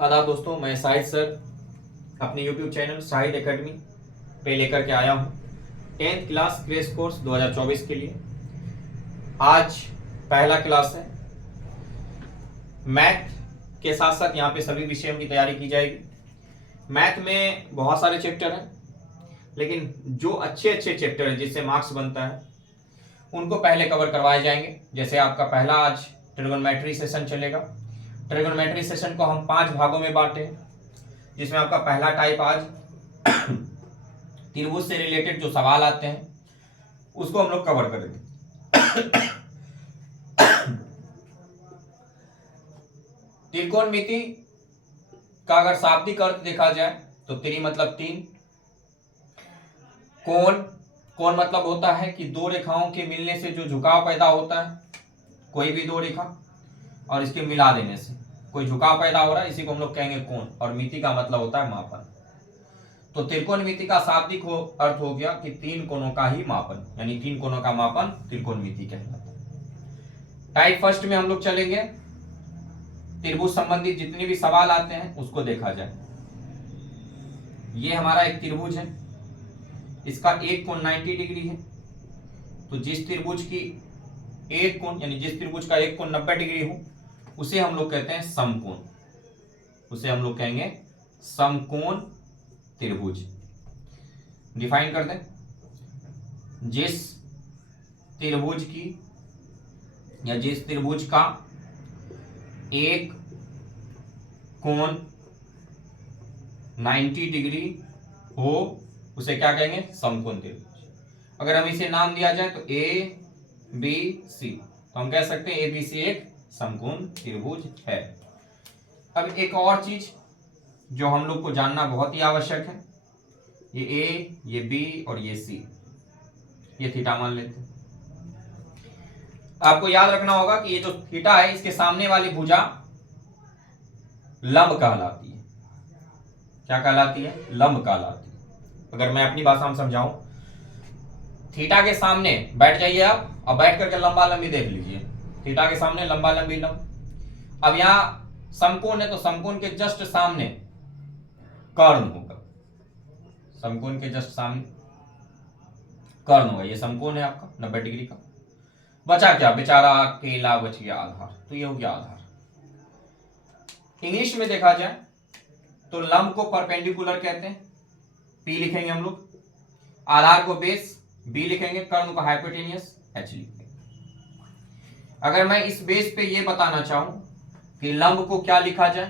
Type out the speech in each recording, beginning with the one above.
आदाब दोस्तों, मैं शाहिद सर अपने YouTube चैनल शाहिद एकेडमी पे लेकर के आया हूँ 10th क्लास क्रैश कोर्स 2024 के लिए। आज पहला क्लास है। मैथ के साथ साथ यहाँ पे सभी विषयों की तैयारी की जाएगी। मैथ में बहुत सारे चैप्टर हैं, लेकिन जो अच्छे अच्छे चैप्टर हैं जिससे मार्क्स बनता है उनको पहले कवर करवाए जाएंगे। जैसे आपका पहला आज ट्रिगोनोमेट्री सेशन चलेगा। ट्रिगोनोमेट्री सेशन को हम 5 भागों में बांटे हैं, जिसमें आपका पहला टाइप आज त्रिभुज से रिलेटेड जो सवाल आते हैं उसको हम लोग कवर करेंगे। त्रिकोणमिति का अगर शाब्दिक अर्थ देखा जाए तो त्रि मतलब 3, कोण मतलब होता है कि दो रेखाओं के मिलने से जो झुकाव पैदा होता है, कोई भी दो रेखा और इसके मिला देने से कोई झुकाव पैदा हो रहा है, इसी को हम लोग कहेंगे कोण। और मिति का मतलब होता है मापन। तो त्रिकोणमिति का शाब्दिक अर्थ हो गया कि 3 कोणों का ही मापन, यानी 3 कोणों का मापन त्रिकोणमिति कहलाता है। टाइप फर्स्ट में हम लोग चलेंगे, त्रिभुज संबंधित जितने भी सवाल आते हैं उसको देखा जाए। ये हमारा एक त्रिभुज है, इसका एक कोण 90 डिग्री है। तो जिस त्रिभुज की एक कोण यानी जिस त्रिभुज का एक कोण 90 डिग्री हो उसे हम लोग कहते हैं समकोण। उसे हम लोग कहेंगे समकोण त्रिभुज। डिफाइन कर दें, जिस त्रिभुज की या जिस त्रिभुज का एक कोण 90 डिग्री हो उसे क्या कहेंगे, समकोण त्रिभुज। अगर हम इसे नाम दिया जाए तो ए बी सी, तो हम कह सकते हैं ए बी सी एक समकोण त्रिभुज है। अब एक और चीज जो हम लोग को जानना बहुत ही आवश्यक है, ये ए, ये बी और ये सी, ये थीटा मान लेते हैं। आपको याद रखना होगा कि ये जो थीटा है इसके सामने वाली भुजा लंब कहलाती है। क्या कहलाती है? लंब कहलाती है। अगर मैं अपनी भाषा में समझाऊं, थीटा के सामने बैठ जाइए आप और बैठ करके लंबा लंबी देख लीजिए। थीटा के सामने लंबा लंबी लंब। अब यहां समकोण है तो समकोण के जस्ट सामने कर्ण होगा। समकोण के जस्ट सामने कर्ण होगा। ये समकोण है आपका 90 डिग्री का। बचा क्या? बेचारा अकेला बच गया आधार, तो ये हो गया आधार। इंग्लिश में देखा जाए तो लंब को परपेंडिकुलर कहते हैं, पी लिखेंगे हम लोग। आधार को बेस, बी लिखेंगे। कर्ण को हाइपोटेनियस, एच लिखेंगे। अगर मैं इस बेस पे ये बताना चाहूं कि लंब को क्या लिखा जाए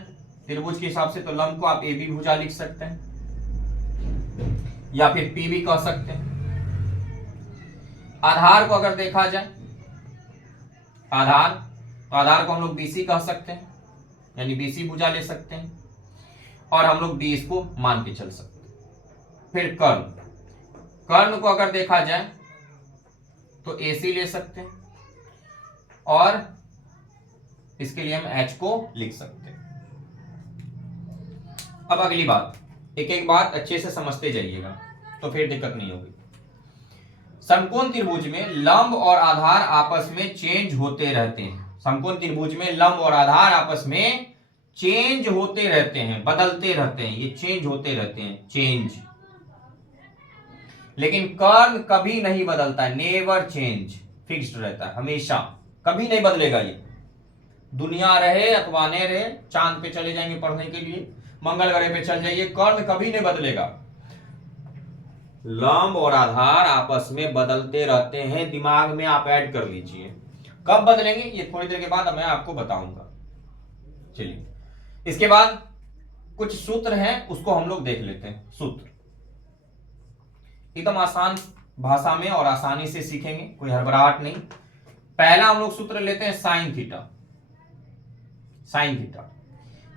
त्रिभुज के हिसाब से, तो लंब को आप ए बी भुजा लिख सकते हैं या फिर पी भी कह सकते हैं। आधार को अगर देखा जाए, आधार, तो आधार को हम लोग बीसी कह सकते हैं, यानी बीसी भुजा ले सकते हैं और हम लोग बी इसको मान के चल सकते हैं। फिर कर्ण, कर्ण को अगर देखा जाए तो एसी ले सकते हैं और इसके लिए हम एच को लिख सकते हैं। अब अगली बात, एक एक बात अच्छे से समझते जाइएगा तो फिर दिक्कत नहीं होगी। समकोण त्रिभुज में लंब और आधार आपस में चेंज होते रहते हैं। समकोण त्रिभुज में लंब और आधार आपस में चेंज होते रहते हैं, बदलते रहते हैं, ये चेंज होते रहते हैं, चेंज। लेकिन कर्ण कभी नहीं बदलता है, नेवर चेंज, फिक्स्ड रहता है हमेशा, कभी नहीं बदलेगा। ये दुनिया रहे अथवा न रहे, चांद पे चले जाएंगे पढ़ने के लिए, मंगल ग्रह पे चल जाइए, कर्ण कभी नहीं बदलेगा। लंब और आधार आपस में बदलते रहते हैं, दिमाग में आप ऐड कर लीजिए। कब बदलेंगे ये थोड़ी देर के बाद मैं आपको बताऊंगा। चलिए, इसके बाद कुछ सूत्र हैं उसको हम लोग देख लेते हैं। सूत्र एकदम आसान भाषा में और आसानी से सीखेंगे, कोई हड़बड़ाहट नहीं। पहला हम लोग सूत्र लेते हैं sine theta. Sine theta,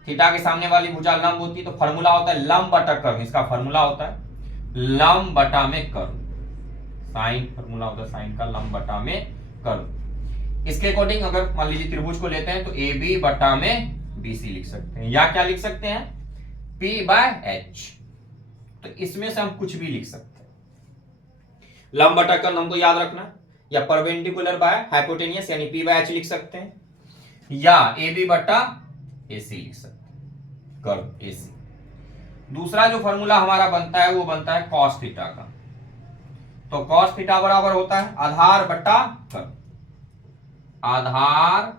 theta के सामने वाली भुजा लंब होती है तो फॉर्मूला होता है लंब बटा कर्ण। इसका फॉर्मूला होता है लंब बटा में कर्ण। साइन फॉर्मूला होता है साइन का लंब बटा में कर्ण। इसके अकॉर्डिंग अगर मान लीजिए त्रिभुज को लेते हैं तो ए बी बटा में बी सी लिख सकते हैं, या क्या लिख सकते हैं, पी बाय एच। तो इसमें से हम कुछ भी लिख सकते हैं। लंब बटा कर्ण हमको याद रखना, या परपेंडिकुलर बाय हाइपोटेनियस यानी पी बाय एच लिख सकते हैं, या ए बी बटा ए सी लिख सकते हैं। Curve AC। दूसरा जो फॉर्मूला हमारा बनता है वो बनता है cos थीटा का। तो cos थीटा बराबर होता है आधार बटा कर्व, आधार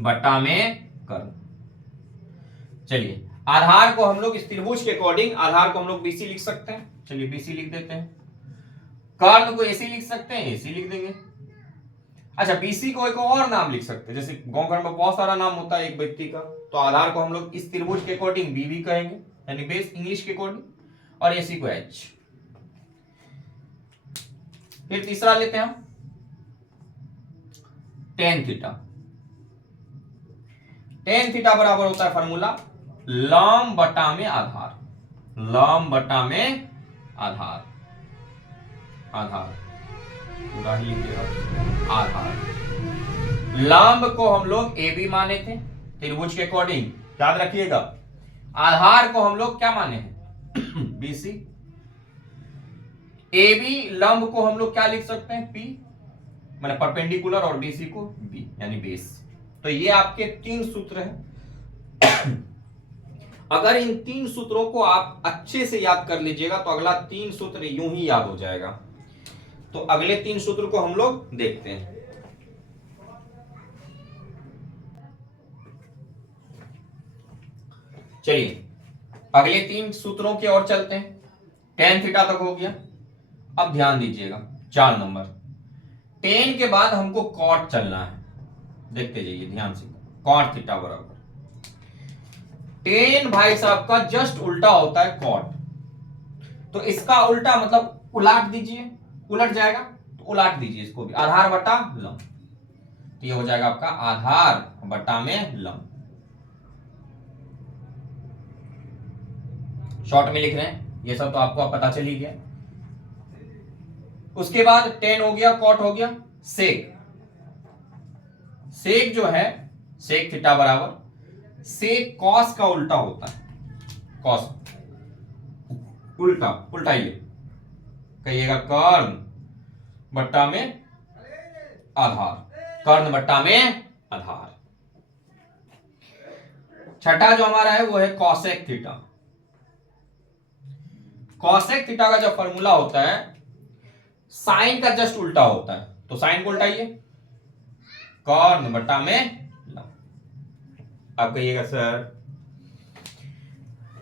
बटा में कर्व। चलिए आधार को हम लोग इस त्रिभुज के अकॉर्डिंग आधार को हम लोग BC लिख सकते हैं। चलिए BC लिख देते हैं। कर्ण को AC लिख सकते हैं, AC लिख देंगे। अच्छा BC को एक और नाम लिख सकते हैं, जैसे गांव घर में बहुत सारा नाम होता है एक व्यक्ति का, तो आधार को हम लोग इस त्रिभुज के अकॉर्डिंग BB कहेंगे, यानी बेस इंग्लिश के अकॉर्डिंग, और AC को H। फिर तीसरा लेते हैं हम tan थीटा। tan थीटा बराबर होता है फॉर्मूला लंब बटा में आधार, लंब बटा में आधार, आधार पूरा ही लिखिएगा आधार। लंब को हम लोग AB माने थे त्रिभुज के अकॉर्डिंग, याद रखिएगा। आधार को हम लोग क्या माने हैं BC। AB लंब को हम लोग क्या लिख सकते हैं P, माने परपेंडिकुलर, और BC को B यानी बेस। तो ये आपके 3 सूत्र हैं। अगर इन 3 सूत्रों को आप अच्छे से याद कर लीजिएगा तो अगला 3 सूत्र यूं ही याद हो जाएगा। तो अगले 3 सूत्र को हम लोग देखते हैं। चलिए अगले 3 सूत्रों की ओर चलते हैं। tan थीटा तक हो गया। अब ध्यान दीजिएगा 4 नंबर, tan के बाद हमको cot चलना है। देखते जाइए ध्यान से, cot थीटा बराबर tan भाई साहब का जस्ट उल्टा होता है cot। तो इसका उल्टा मतलब उलाट दीजिए, उलट जाएगा तो उलाट दीजिए इसको भी, आधार बटा लंब। तो ये हो जाएगा आपका आधार बटा में लंब। शॉर्ट में लिख रहे हैं, ये सब तो आपको अब पता चल ही गया। उसके बाद tan हो गया, cot हो गया, sec। sec जो है sec थीटा बराबर sec cos का उल्टा होता है, cos उल्टा, उल्टाइए, कहिएगा कर्ण बट्टा में आधार, कर्ण बट्टा में आधार। छठा जो हमारा है वो है cosec थीटा। cosec थीटा का जो फॉर्मूला होता है साइन का जस्ट उल्टा होता है, तो साइन को उल्टाइए, कर्ण बट्टा में लंब। आप कहिएगा सर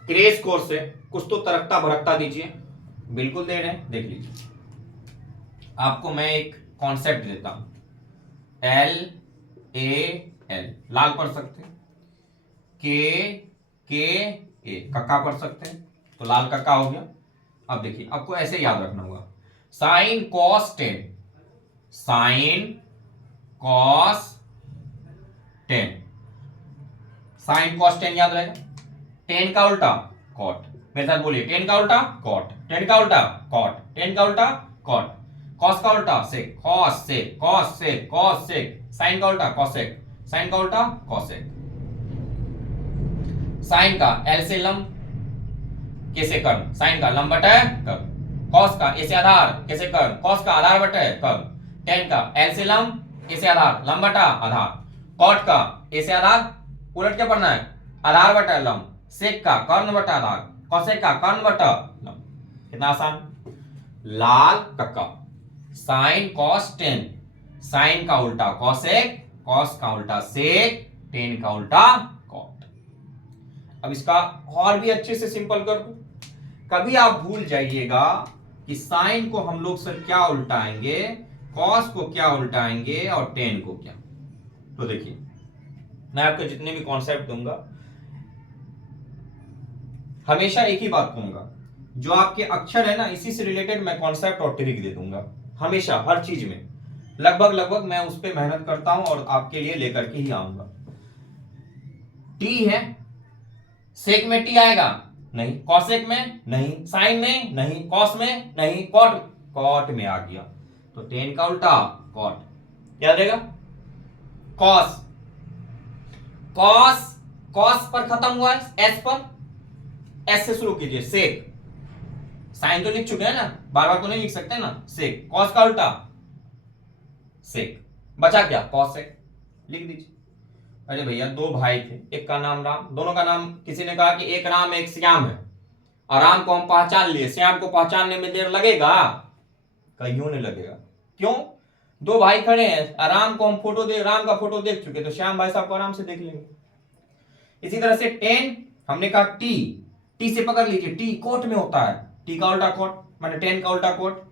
क्रेश कोर्स से कुछ तो तरकता भरकता दीजिए। बिल्कुल दे रहे हैं, देख लीजिए। आपको मैं एक कॉन्सेप्ट देता हूं, LAL लाल पढ़ सकते हैं, KA कक्का पढ़ सकते हैं, तो लाल कक्का हो गया। अब देखिए आपको ऐसे याद रखना होगा, sine cos tan, sine cos tan, sine cos tan याद रहेगा। टेन का उल्टा कॉट, मेरे साथ बोलिए, टेन का उल्टा कॉट, टेन का उल्टा कॉट, टेन का उल्टा कॉट, कॉस का उल्टा sec, cos sec, cos sec, cos sec, sine का उल्टा कॉसेक, साइन का उल्टा कॉसेक। साइन का एल से लंब, कैसे कर्म, साइन का लंब बटा कर्म, कॉस का ए से आधार, कैसे कर्म, कॉस का आधार बटा कर्म, टेन का एल से लंब, ए से आधार, लंब बटा आधार, कॉट का ए से आधार, उलट क्या पढ़ना है, आधार बटा लंब, सेक का कर्ण बटा आधार, कॉसेक का कर्ण बटा लंब। कितना आसान। लाल कक्का, साइन कॉस टेन, साइन का उल्टा कॉसेक, कॉस का उल्टा सेक, टेन का उल्टा कॉट। अब इसका और भी अच्छे से सिंपल कर दो। कभी आप भूल जाइएगा कि साइन को हम लोग सर क्या उल्टाएंगे, कॉस को क्या उल्टाएंगे और टेन को क्या। तो देखिए मैं आपको जितने भी कॉन्सेप्ट दूंगा हमेशा एक ही बात कहूंगा, जो आपके अक्षर है ना इसी से रिलेटेड मैं कॉन्सेप्ट और ट्रिक दे दूंगा हमेशा, हर चीज में लगभग मैं उस पर मेहनत करता हूं और आपके लिए लेकर के ही आऊंगा। टी है, सेक में टी आएगा नहीं, कॉसेक में नहीं, साइन में नहीं, कॉस में नहीं, कॉट, कॉट में आ गया तो टेन का उल्टा कॉट, क्या देगा कॉस, कॉस, कॉस पर खत्म हुआ है, एस पर, एस से शुरू कीजिए, सेक, साइन तो लिख चुके हैं ना, बार बार तो नहीं लिख सकते ना, सेक, कॉस का उल्टा सेक, बचा क्या कॉसेक, लिख दीजिए। अरे भैया दो भाई थे, एक का नाम राम, दोनों का नाम, किसी ने कहा कि एक राम एक श्याम है, और राम को हम पहचान लिए, श्याम को पहचानने में देर लगेगा? कहीं नहीं लगेगा। क्यों? दो भाई खड़े हैं, राम को हम राम का फोटो देख चुके, तो श्याम भाई साहब को आराम से देख लेंगे। इसी तरह से 10 हमने कहा टी, टी से पकड़ लीजिए, टी कोट में होता है, टी का उल्टा कोट माने 10 का उल्टा कोट।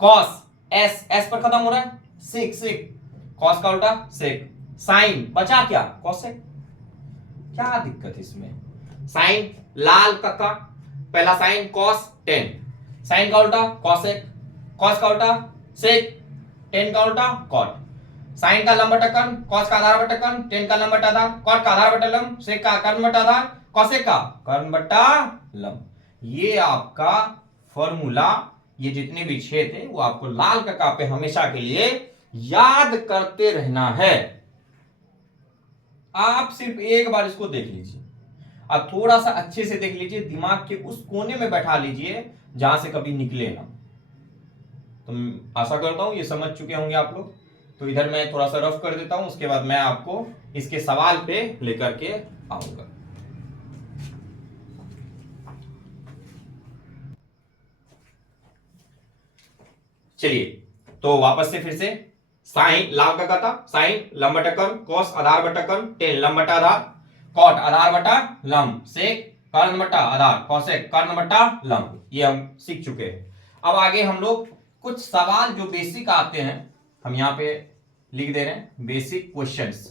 कॉस, एस, एस पर खत्म हो रहा है, सिक, सिक, कॉस का उल्टा सेक। साइन बचा क्या? कॉसेक। क्या दिक्कत है इसमें? साइन, लाल कक्का, पहला साइन कॉस 10, साइन का उल्टा कॉसेक, कॉस का उल्टा सेक, 10 का उल्टा कॉट। साइन का लंब बटा कर्ण, कॉस का आधार बटा कर्ण, 10 का लंब बटा आधार, कॉट का आधार बटा लंब, सेक का कर्ण बटा आधार, कॉसेक का कर्ण बटा लंब। ये आपका फॉर्मूला, ये जितने भी छेद थे वो आपको लाल कक्का पे हमेशा के लिए याद करते रहना है। आप सिर्फ एक बार इसको देख लीजिए, अब थोड़ा सा अच्छे से देख लीजिए, दिमाग के उस कोने में बैठा लीजिए जहां से कभी निकले ना। तो आशा करता हूं ये समझ चुके होंगे आप लोग। तो इधर मैं थोड़ा सा रफ कर देता हूं, उसके बाद मैं आपको इसके सवाल पे लेकर के आऊंगा। चलिए तो वापस से फिर से, साइन लाल का था, साइन लंब बटा कर्ण, कॉस आधार बटा कर्ण, 10 लंब बटा आधार, कॉट आधार बटा लंब, सेक कर्ण बटा आधार, कॉसेक कर्ण बटा लंब। ये हम सीख चुके हैं। अब आगे हम लोग कुछ सवाल जो बेसिक आते हैं, हम यहां पे लिख दे रहे हैं बेसिक क्वेश्चंस।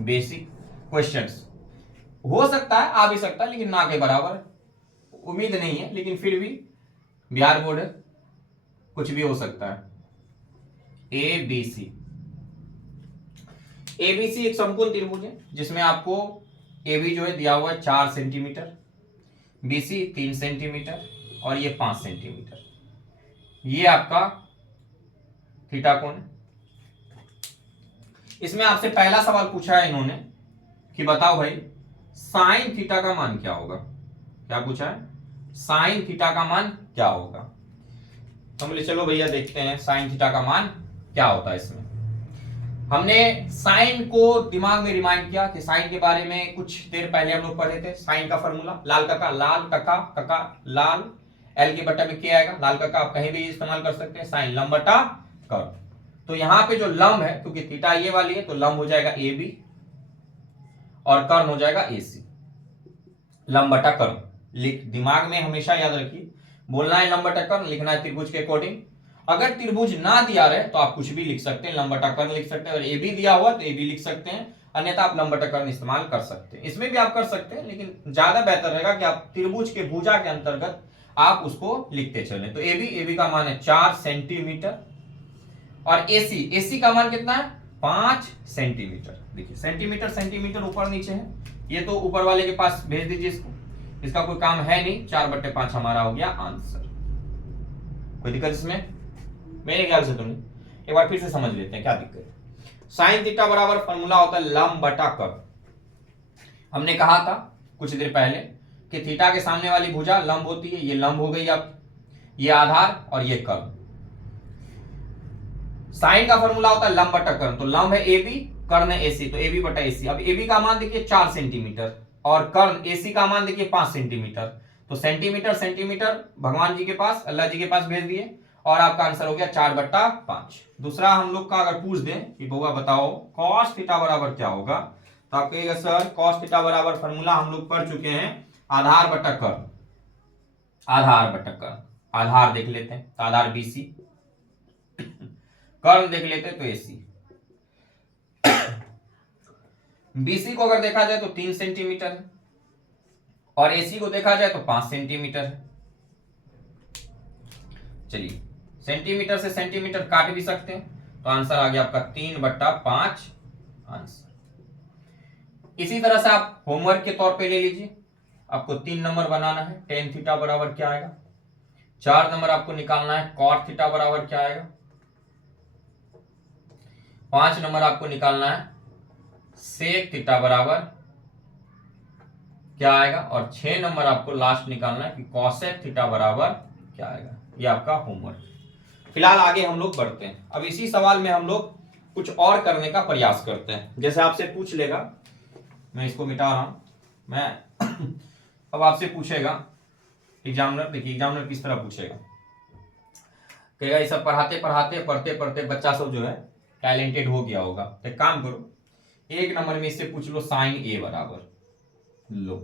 बेसिक क्वेश्चंस हो सकता है, आ भी सकता है, लेकिन ना के बराबर उम्मीद नहीं है, लेकिन फिर भी बिहार बोर्ड है, कुछ भी हो सकता है। ए बी सी, एबीसी एक समकोण त्रिभुज है जिसमें आपको एबी जो है दिया हुआ है 4 सेंटीमीटर, बीसी 3 सेंटीमीटर और ये 5 सेंटीमीटर। ये आपका थीटा कोण है। इसमें आपसे पहला सवाल पूछा है इन्होंने कि बताओ भाई साइन थीटा का मान क्या होगा। क्या पूछा है? साइन थीटा का मान क्या होगा। तो बोले चलो भैया देखते हैं साइन थीटा का मान क्या होता है। इसमें हमने साइन को दिमाग में रिमाइंड किया कि साइन के बारे में कुछ देर पहले हम लोग पढ़े थे। साइन का फॉर्मूला लाल कका, लाल कका, कका लाल, एल के बट्टा में क्या आएगा, लाल कका आप कहीं भी इस्तेमाल कर सकते हैं, साइन लंब बटा कर्व। तो यहां पे जो लंब है, क्योंकि थीटा ये वाली है, तो लंब हो जाएगा ए बी और कर्ण हो जाएगा ए सी। लंब बटा कर्व लिख, दिमाग में हमेशा याद रखिए, बोलना है लंब बटा कर्व, लिखना है त्रिभुज के अकॉर्डिंग। अगर त्रिभुज ना दिया रहे तो आप कुछ भी लिख सकते हैं, लंब बटा कर्ण लिख सकते हैं, और ए बी दिया हुआ तो ए बी लिख सकते हैं, अन्यथा आप लंब बटा कर्ण इस्तेमाल कर सकते हैं। इसमें भी आप कर सकते हैं, लेकिन ज्यादा बेहतर रहेगा कि आप त्रिभुज के भुजा के अंतर्गत आप उसको लिखते चलें। तो ए बी का मान है 4 सेंटीमीटर और एसी का मान कितना है 5 सेंटीमीटर। देखिए सेंटीमीटर सेंटीमीटर ऊपर नीचे है, ये तो ऊपर वाले के पास भेज दीजिए इसको, इसका कोई काम है नहीं। 4/5 हमारा हो गया आंसर। कोई दिक्कत इसमें? मेरे ख्याल से तो नहीं। एक बार फिर से समझ लेते हैं क्या दिक्कत है। साइन थीटा बराबर फॉर्मूला होता है लंब बटा कर्व। हमने कहा था कुछ देर पहले कि थीटा के सामने वाली भुजा लंब होती है, ये लंब हो गई अब, ये आधार और ये कर्व। साइन का फॉर्मूला होता है लंब बटा कर्ण, तो लंब है ए बी, कर्ण है एसी, तो ए बी बटा एसी। अब ए बी का मान देखिए 4 सेंटीमीटर और कर्ण एसी का मान देखिए 5 सेंटीमीटर, तो सेंटीमीटर सेंटीमीटर भगवान जी के पास, अल्लाह जी के पास भेज दिए और आपका आंसर हो गया 4/5। दूसरा हम लोग का अगर पूछ दें कि बउआ बताओ कॉस थीटा बराबर क्या होगा, तो आप कहिएगा सर कॉस थीटा बराबर फॉर्मूला हम लोग पढ़ चुके हैं, आधार बटा कर्ण। आधार बटा कर्ण, आधार देख लेते हैं, आधार बीसी, कर्ण देख लेते हैं तो एसी। बीसी को अगर देखा जाए तो 3 सेंटीमीटर है और एसी को देखा जाए तो 5 सेंटीमीटर है। चलिए सेंटीमीटर से सेंटीमीटर काट भी सकते हैं, तो आंसर आ गया आपका 3/5 आंसर। इसी तरह से आप होमवर्क के तौर पे ले लीजिए, आपको 3 नंबर बनाना है, टेन थीटा बराबर क्या आएगा। 4 नंबर आपको निकालना है कॉट थीटा बराबर क्या आएगा। 5 नंबर आपको निकालना है सेक थीटा बराबर क्या आएगा, और 6 नंबर आपको लास्ट निकालना है कि कॉसेक थीटा बराबर क्या आएगा। ये आपका होमवर्क। फिलहाल आगे हम लोग बढ़ते हैं। अब इसी सवाल में हम लोग कुछ और करने का प्रयास करते हैं। जैसे आपसे पूछ लेगा, मैं इसको मिटा रहा हूं, मैं अब आपसे पूछेगा एग्जामिनर, देखिए एग्जामिनर किस तरह पूछेगा, कहेगा ये सब पढ़ाते पढ़ाते पढ़ते पढ़ते बच्चा सब जो है टैलेंटेड हो गया होगा, तो एक काम करो, एक नंबर में इससे पूछ लो साइन ए बराबर, लो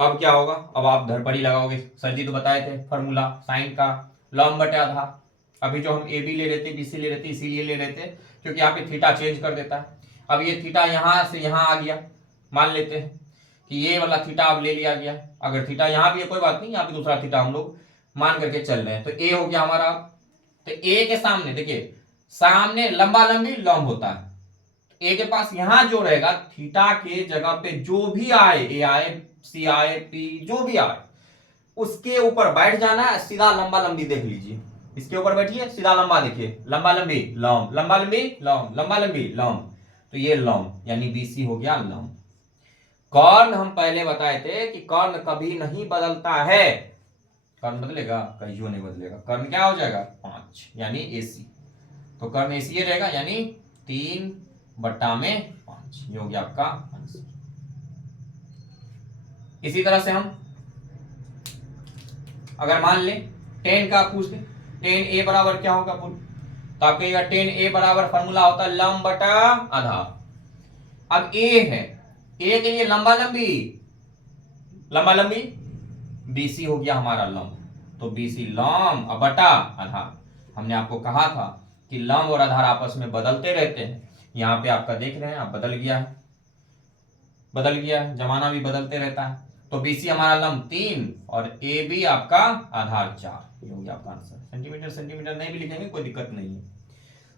अब क्या होगा, अब आप धड़पड़ी लगाओगे, सर जी तो बताए थे फॉर्मूला साइन का लॉम बटे आधा, अभी जो हम ए बी ले रहे थे, बीसी ले रहे थे, इसीलिए ले रहे थे क्योंकि यहाँ पे थीटा चेंज कर देता है। अब ये थीटा यहाँ से यहाँ आ गया, मान लेते हैं कि ये वाला थीटा अब ले लिया गया, अगर थीटा यहाँ भी है कोई बात नहीं, यहाँ पे दूसरा थीटा हम लोग मान करके चल रहे हैं, तो ए हो गया हमारा। तो ए के सामने देखिए, सामने लंबा लंबी लंब होता है, ए के पास यहां जो रहेगा थीटा के जगह पे जो भी आए, ए आए सी आए पी जो भी आए, उसके ऊपर बैठ जाना है, सीधा लंबा लंबी देख लीजिए, इसके ऊपर बैठिए, सीधा लंबा देखिए, लंबा लंबी लंब, लंबा लंबी लंब, लंबा लंबी लंब, तो ये लंब यानी बीसी हो गया लंब। कर्ण हम पहले बताए थे कि कर्ण कभी नहीं बदलता है, कर्ण बदलेगा, कहियो नहीं बदलेगा, कर्ण क्या हो जाएगा 5 यानी एसी, तो कर्ण एसी रहेगा यानी 3/5, ये हो गया आपका आंसर। इसी तरह से हम अगर मान ले 10 का पूछ ले, 10a बराबर क्या होगा पुल, तो आप कहिएगा 10a बराबर फॉर्मूला होता है लंब बटा आधा। अब a है, a के लिए लंबा लंबी, लंबा लंबी BC हो गया हमारा लंब, तो BC लंब अब बटा आधार। हमने आपको कहा था कि लंब और आधार आपस में बदलते रहते हैं, यहाँ पे आपका देख रहे हैं आप बदल गया है, बदल गया है, जमाना भी बदलते रहता है, तो BC हमारा लंब 3 और AB आपका आधार 4, ये हो गया आपका आंसर। सेंटीमीटर सेंटीमीटर नहीं भी लिखेंगे कोई दिक्कत नहीं है।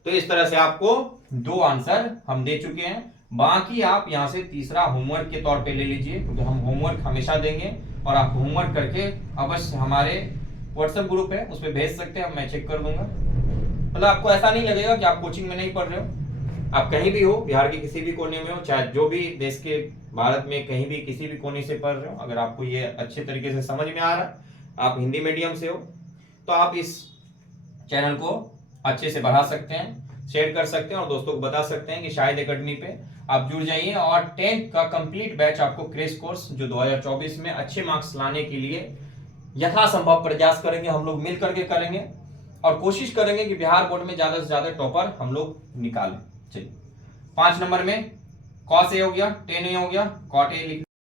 तो इस तरह से आपको 2 आंसर हम दे चुके हैं, बाकी आप यहाँ से तीसरा होमवर्क के तौर पे ले लीजिए, क्योंकि हम होमवर्क हमेशा देंगे और आप होमवर्क करके अवश्य हमारे व्हाट्सएप ग्रुप है उस पर भेज सकते हैं, मैं चेक कर दूंगा। मतलब आपको ऐसा नहीं लगेगा कि आप कोचिंग में नहीं पढ़ रहे हो, आप कहीं भी हो, बिहार के किसी भी कोने में हो, चाहे जो भी देश के भारत में कहीं भी किसी भी कोने से पढ़ रहे हो, अगर आपको ये अच्छे तरीके से समझ में आ रहा है, आप हिंदी मीडियम से हो, तो आप इस चैनल को अच्छे से बढ़ा सकते हैं, शेयर कर सकते हैं और दोस्तों को बता सकते हैं कि शाहिद एकेडमी पे आप जुड़ जाइए। और 10th का कंप्लीट बैच आपको क्रेश कोर्स जो 2024 में अच्छे मार्क्स लाने के लिए यथासंभव प्रयास करेंगे, हम लोग मिल करके करेंगे और कोशिश करेंगे कि बिहार बोर्ड में ज्यादा से ज्यादा टॉपर हम लोग निकालें। चलिए 5 नंबर में cos A हो गया, tan A हो गया, cot A लिख